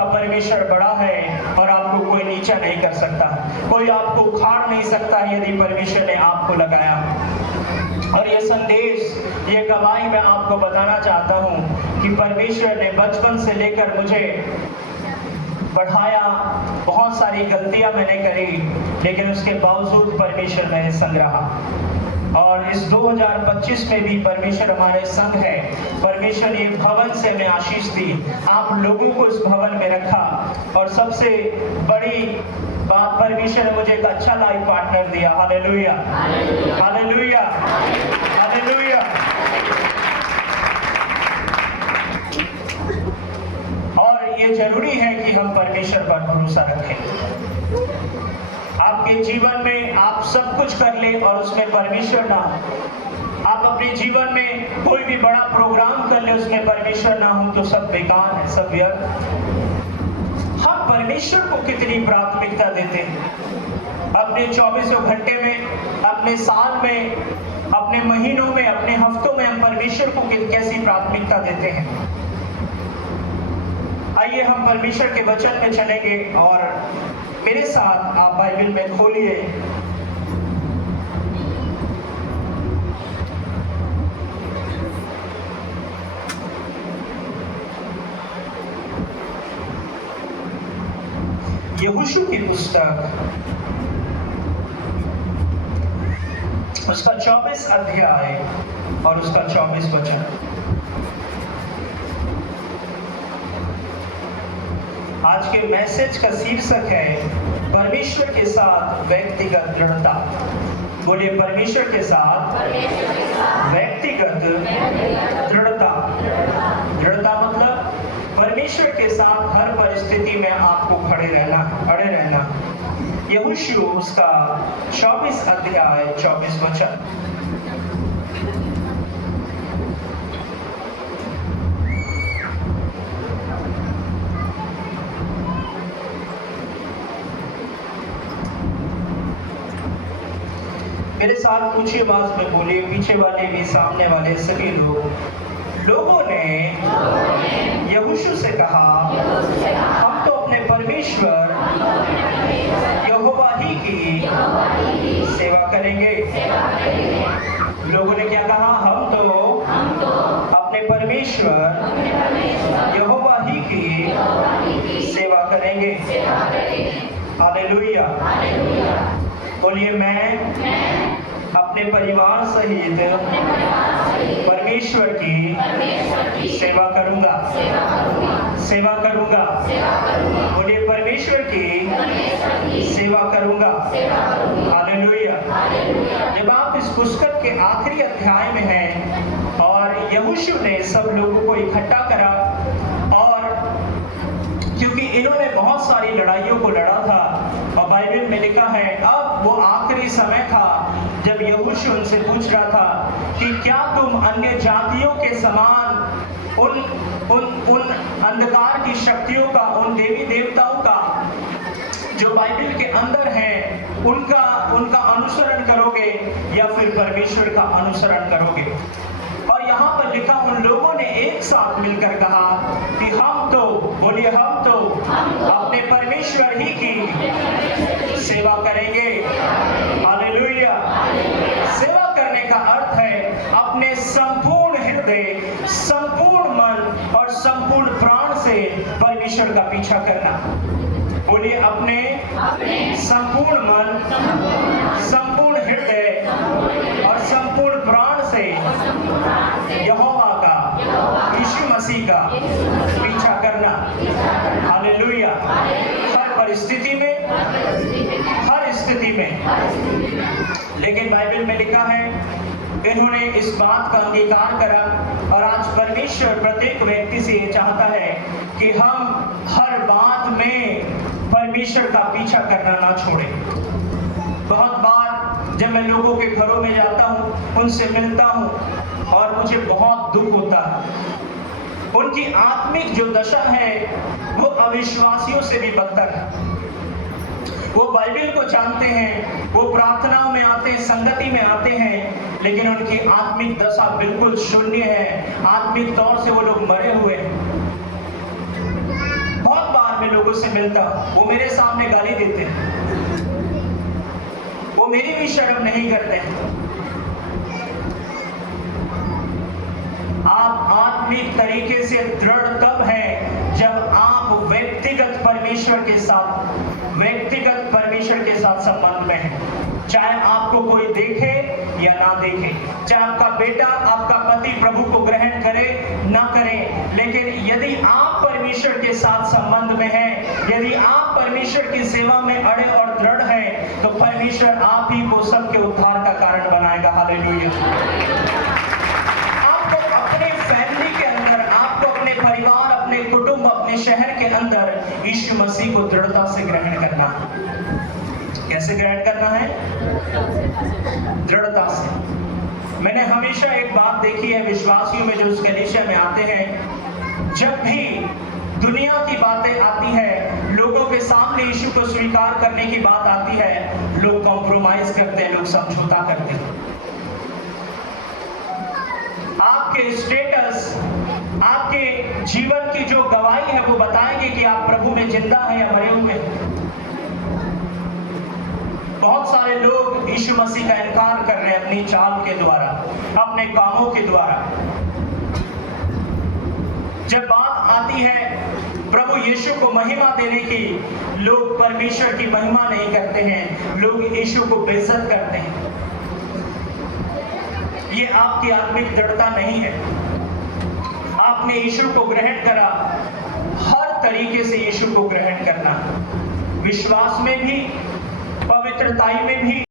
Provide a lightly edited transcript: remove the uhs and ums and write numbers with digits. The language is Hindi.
आपका परमेश्वर बड़ा है और आपको कोई नीचा नहीं कर सकता, कोई आपको उखाड़ नहीं सकता यदि परमेश्वर ने आपको लगाया। और ये संदेश, ये गवाही मैं आपको बताना चाहता हूँ कि परमेश्वर ने बचपन से लेकर मुझे बढ़ाया। बहुत सारी गलतियां मैंने करी, लेकिन उसके बावजूद परमेश्वर मेरे संग रहा। और इस 2025 में भी परमेश्वर हमारे संग है। परमेश्वर ये भवन से हमें आशीष दी, आप लोगों को इस भवन में रखा, और सबसे बड़ी बात, परमेश्वर ने मुझे एक अच्छा लाइफ पार्टनर दिया। Hallelujah, hallelujah, hallelujah. और ये जरूरी है कि हम परमेश्वर पर भरोसा रखें। आपके जीवन में आप सब कुछ कर ले और उसमें परमेश्वर ना हो। आप अपने जीवन में कोई भी बड़ा प्रोग्राम कर ले, उसमें परमेश्वर ना हो तो सब बेकार है, सब व्यर्थ। हम परमेश्वर को कितनी प्राथमिकता देते हैं अपने 24 घंटे में, अपने साल में, अपने महीनों में, अपने हफ्तों में हम परमेश्वर को कैसी प्राथमिकता देते हैं। आइए हम परमेश्वर के वचन में चलेंगे और मेरे साथ आप बाइबल में खोलिए यहोशू की पुस्तक, उसका 24 अध्याय और उसका 24 वचन। आज के मैसेज का शीर्षक है परमेश्वर के साथ व्यक्तिगत दृढ़ता। बोलिए, परमेश्वर के साथ व्यक्तिगत दृढ़ता। दृढ़ता मतलब परमेश्वर के साथ हर परिस्थिति में आपको खड़े रहना, अड़े रहना। यहोशू उसका 24 अध्याय 24 वचन। मेरे साथ ऊंची आवाज में बोलिए, पीछे वाले भी, सामने वाले सभी लोगों ने यहोशू से कहा, हम तो अपने परमेश्वर यहोवा ही की सेवा करेंगे। लोगों ने क्या कहा? हम तो अपने परमेश्वर यहोवा ही की सेवा करेंगे। हालेलुया। बोलिए, मैं अपने परिवार सहित परमेश्वर की सेवा करूंगा, सेवा करूंगा। बोलिए, परमेश्वर की सेवा करूंगा। हालेलुया। जब आप इस पुस्तक के आखिरी अध्याय में हैं और यहोशू ने सब लोगों को इकट्ठा करा, और क्योंकि इन्होंने बहुत सारी लड़ाइयों को लड़ा था, और बाइबल में लिखा है अब वो आखिरी समय था जब यहोशू उनसे पूछ रहा था कि क्या तुम अन्य जातियों के समान उन अंधकार की शक्तियों का, उन देवी देवताओं का जो बाइबल के अंदर है, उनका अनुसरण करोगे या फिर परमेश्वर का अनुसरण करोगे। और यहाँ पर लिखा, उन लोगों ने एक साथ मिलकर कहा कि हम तो, बोलिए, हम तो अपने परमेश्वर ही की सेवा करेंगे। हालेलुया। सेवा करने का अर्थ है अपने संपूर्ण हृदय, संपूर्ण मन और संपूर्ण प्राण से परमेश्वर का पीछा करना। बोलिए, अपने संपूर्ण मन, संपूर्ण हृदय और संपूर्ण प्राण से यहोवा का, यीशु मसीह का पीछा करना। हालेलुया। हर परिस्थिति में, हर स्थिति में। लेकिन बाइबल में लिखा है इन्होंने इस बात का अंगीकार करा, और आज परमेश्वर प्रत्येक व्यक्ति से ये चाहता है कि हम हर बात में परमेश्वर का पीछा करना ना छोड़ें। बहुत बार जब मैं लोगों के घरों में जाता हूँ, उनसे मिलता हूँ, और मुझे बहुत दुख होता है। उनकी आत्मिक जो दशा है वो अविश्वासियों से भी बदतर है। वो बाइबल को जानते हैं, वो प्रार्थनाओं में आते हैं, संगति में आते हैं, लेकिन उनकी आत्मिक दशा बिल्कुल शून्य है। आत्मिक तौर से वो लोग मरे हुए हैं। बहुत बार लोगों से मिलता हूं, वो मेरे सामने गाली देते हैं, वो मेरी भी शर्म नहीं करते हैं। आप आत्मिक तरीके से दृढ़ तब हैं जब आप व्यक्तिगत परमेश्वर के साथ संबंध में हैं। चाहे आपको कोई देखे या ना देखे, चाहे आपका बेटा, आपका पति प्रभु को ग्रहण करे ना करे, लेकिन यदि आप परमेश्वर के साथ संबंध में हैं, यदि आप परमेश्वर की सेवा में अड़े और दृढ़ हैं, तो परमेश्वर आप ही को सबके उद्धार का कारण बनाएगा। हालेलुया। आपको अपने फैमिली के अंदर, आपको अपने परिवार, अपने कुटुंब, अपने शहर के अंदर यीशु मसीह को दृढ़ता से ग्रहण करना है। कैसे ग्रहण करना है? दृढ़ता से। मैंने हमेशा एक बात देखी है विश्वासियों में जो उस कलीसिया में आते हैं, जब भी दुनिया की बातें आती है, लोगों के सामने यीशु को स्वीकार करने की बात आती है, लोग कॉम्प्रोमाइज करते हैं, लोग समझौता करते हैं। आपके स्टेटस, आपके जीवन की जो गवाही है वो बताएंगे कि आप प्रभु में जिंदा हैं या मरे हुए हैं। बहुत सारे लोग यीशु मसीह का इनकार कर रहे हैं अपनी चाल के द्वारा, अपने कामों के द्वारा। जब बात आती है प्रभु यीशु को महिमा देने की, लोग परमेश्वर की महिमा नहीं करते हैं, लोग यीशु को बेइज्जत करते हैं। ये आपकी आत्मिक दृढ़ता नहीं है। आपने यीशु को ग्रहण करा, हर तरीके से यीशु को ग्रहण करना, विश्वास में भी, पवित्रताई में भी।